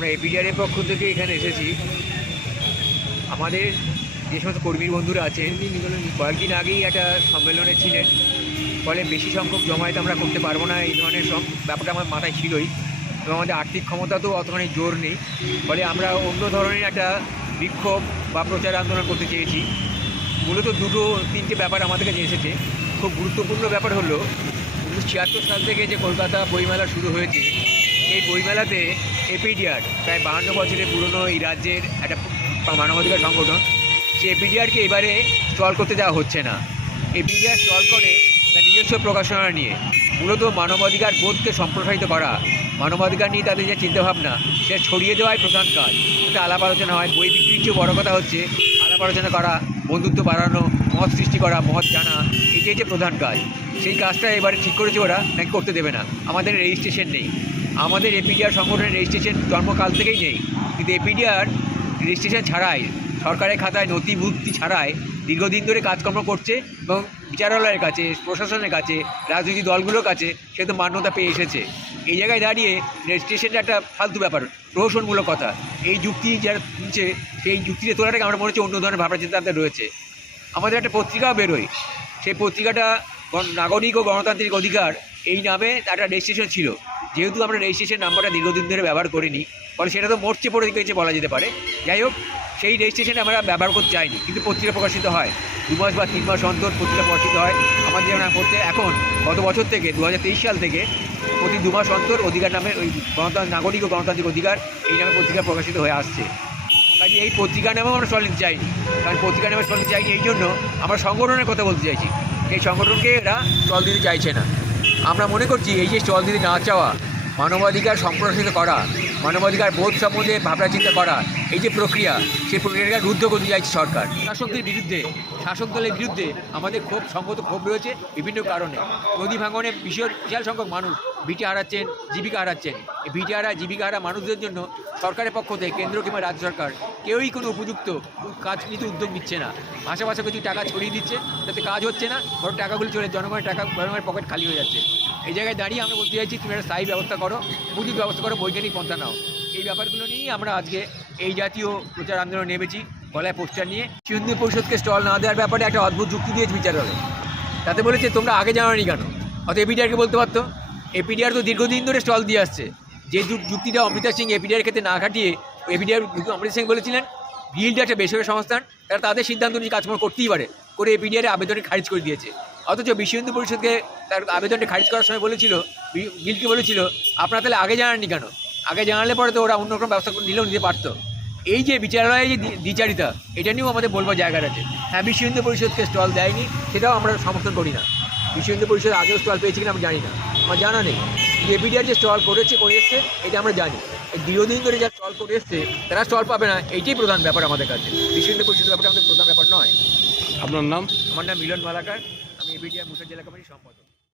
আমরা এপিডিআরের পক্ষ থেকে এখানে এসেছি। আমাদের যে সমস্ত কর্মীর বন্ধুরা আছেন, কয়েকদিন আগেই একটা সম্মেলনে ছিলেন। ফলে বেশি সংখ্যক জমায়েত আমরা করতে পারব না, এই ধরনের সব ব্যাপারটা আমার মাথায় ছিলই। এবং আমাদের আর্থিক ক্ষমতা তো অতখানি জোর নেই। ফলে আমরা অন্য ধরনের একটা বিক্ষোভ বা প্রচার আন্দোলন করতে চেয়েছি। মূলত দুটো, তিনটে ব্যাপার আমাদের কাছে এসেছে। খুব গুরুত্বপূর্ণ ব্যাপার হলো, উনিশশো ছিয়াত্তর সাল থেকে যে কলকাতা বইমেলা শুরু হয়েছে এই বইমেলাতে এপিডিআর, প্রায় বাহান্ন বছরের পুরনো এই রাজ্যের একটা মানবাধিকার সংগঠন সেই এপিডিআরকে এবারে স্টল করতে দেওয়া হচ্ছে না। এপিডিআর স্টল করে তার নিজস্ব প্রকাশনা নিয়ে, মূলত মানবাধিকার বোধকে সম্প্রসারিত করা। মানবাধিকার নিয়ে তাদের যে চিন্তাভাবনা সেটা ছড়িয়ে দেওয়াই প্রধান কাজ। এটা আলাপ আলোচনা হয়, বই বিক্রির চেয়ে বড় কথা হচ্ছে, আলাপ আলোচনা করা, বন্ধুত্ব বাড়ানো, মত সৃষ্টি করা, মত জানা, এটাই যে প্রধান কাজ। সেই কাজটা এবারে ঠিক করেছে ওরা, নাকি করতে দেবে না। আমাদের রেজিস্ট্রেশন নেই। আমাদের এপিডিআর সংগঠনের রেজিস্ট্রেশন জন্মকাল থেকেই নেই। কিন্তু এপিডিআর রেজিস্ট্রেশন ছাড়াই, সরকারের খাতায় নথিভুক্তি ছাড়াই দীর্ঘদিন ধরে কাজকর্ম করছে এবং বিচারালয়ের কাছে, প্রশাসনের কাছে, রাজনৈতিক দলগুলোর কাছে সে তো মান্যতা পেয়ে এসেছে। এই জায়গায় দাঁড়িয়ে রেজিস্ট্রেশনটা একটা ফালতু ব্যাপার, প্রহসনমূলক কথা। এই যুক্তি যারা তুলছে, সেই যুক্তিতে তোলাটাকে আমার মনে হচ্ছে অন্য ধরনের ভাবনা চিন্তা রয়েছে। আমাদের একটা পত্রিকাও বেরোয়। সেই পত্রিকাটা নাগরিক ও গণতান্ত্রিক অধিকার এই নামে একটা রেজিস্ট্রেশন ছিল। যেহেতু আমরা রেজিস্ট্রেশন নাম্বারটা দীর্ঘদিন ধরে ব্যবহার করিনি, ফলে সেটা তো মরচে পড়ে গেছে বলা যেতে পারে। যাই হোক, সেই রেজিস্ট্রেশন আমরা ব্যবহার করতে চাইনি, কিন্তু পত্রিকা প্রকাশিত হয়। দু মাস বা তিন মাস অন্তর পত্রিকা প্রকাশিত হয়। আমাদের যেমন করতে এখন গত বছর থেকে দু হাজার তেইশ সাল থেকে প্রতি দু মাস অন্তর অধিকার নামে ওই গণতান্ত্রিক নাগরিক ও গণতান্ত্রিক অধিকার এই নামে পত্রিকা প্রকাশিত হয়ে আসছে। কাজে এই পত্রিকা নামেও আমরা নিতে চাইনি। কারণ পত্রিকা নামে স্টল চাইনি, এই জন্য আমরা সংগঠনের কথা বলতে চাইছি। এই সংগঠনকে এরা স্টল দিতে চাইছে না। আমরা মনে করছি এই যে স্টল দিতে না চাওয়া, মানবাধিকার সম্প্রসারিত করা, মানবাধিকার বোধ সম্বন্ধে ভাবনা চিন্তা করা, এই যে প্রক্রিয়া, সেই প্রক্রিয়াটা রুদ্ধ করতে চাইছে সরকার। শাসকদের বিরুদ্ধে, শাসক দলের বিরুদ্ধে আমাদের ক্ষোভ সংগত ক্ষোভ রয়েছে বিভিন্ন কারণে। নদী ভাঙনে বিশাল বিশাল সংখ্যক মানুষ ভিটে হারাচ্ছেন, জীবিকা হারাচ্ছেন। এই ভিটে হারা, জীবিকা হারা মানুষদের জন্য সরকারের পক্ষ থেকে, কেন্দ্র কিংবা রাজ্য সরকার, কেউই কোনো উপযুক্ত কাজ নিতে উদ্যোগ নিচ্ছে না। ভাষা ভাষা কিছু টাকা ছড়িয়ে দিচ্ছে, তাতে কাজ হচ্ছে না, বরং টাকাগুলো চলে, জনগণের টাকা, জনগণের পকেট খালি হয়ে যাচ্ছে। এই জায়গায় দাঁড়িয়ে আমরা বলতে চাইছি, তুমি একটা স্থায়ী ব্যবস্থা করো পুঁজির ব্যবস্থা করো, বৈজ্ঞানিক পন্থা নাও। এই ব্যাপারগুলো নিয়েই আমরা আজকে এই জাতীয় প্রচার আন্দোলন নেমেছি, গলায় পোস্টার নিয়ে। সিন্ধু পরিষদকে স্টল না দেওয়ার ব্যাপারে একটা অদ্ভুত যুক্তি দিয়েছে বিচারালয় তাতে বলেছে, তোমরা আগে জানো জানানি কেন? অত এপিডিআরকে বলতে পারতো এপিডিআর তো দীর্ঘদিন ধরে স্টল দিয়ে আসছে। যে যুক্তিটা অমৃতা সিং এপিডিআর ক্ষেত্রে না খাটিয়ে এপিডিআর অমৃতা সিং বলেছিলেন গিল্ড একটা বেসরকারি সংস্থান, তারা তাদের সিদ্ধান্ত নিয়ে কাজকর্ম করতেই পারে, করে এপিডিআর আবেদনটি খারিজ করে দিয়েছে। অথচ বিশ্ব হিন্দু পরিষদকে তার আবেদনটি খারিজ করার সময় বলেছিল, বি- গিল্ডকে বলেছিল, আপনারা তাহলে আগে জানাননি কেন? আগে জানালে পরে তো ওরা অন্য রকম ব্যবস্থা নিলেও নিতে পারতো। এই যে বিচারালয়ে যে দ্বিচারিতা, এটা নিয়েও আমাদের বলবার জায়গা আছে হ্যাঁ বিশ্ব হিন্দু পরিষদকে স্টল দেয়নি, সেটাও আমরা সমর্থন করি না। বিশ্ব হিন্দু পরিষদ আগেও স্টল পেয়েছে কিনা আমরা জানি না। আমার জানা নেই। যে এপিডিআর যে স্টল করেছে করে এসছে এটা আমরা জানি। এই দীর্ঘদিন ধরে যা স্টল করে এসছে তারা স্টল পাবে না এইটাই প্রধান ব্যাপার আমাদের কাছে। বিশেষ পরিচিত ব্যাপারটা আমাদের প্রধান ব্যাপার নয়। আপনার নাম? আমার নাম মিলন মালাকার আমি এপিডিআর মুসার জেলা কমিটির সম্পাদক।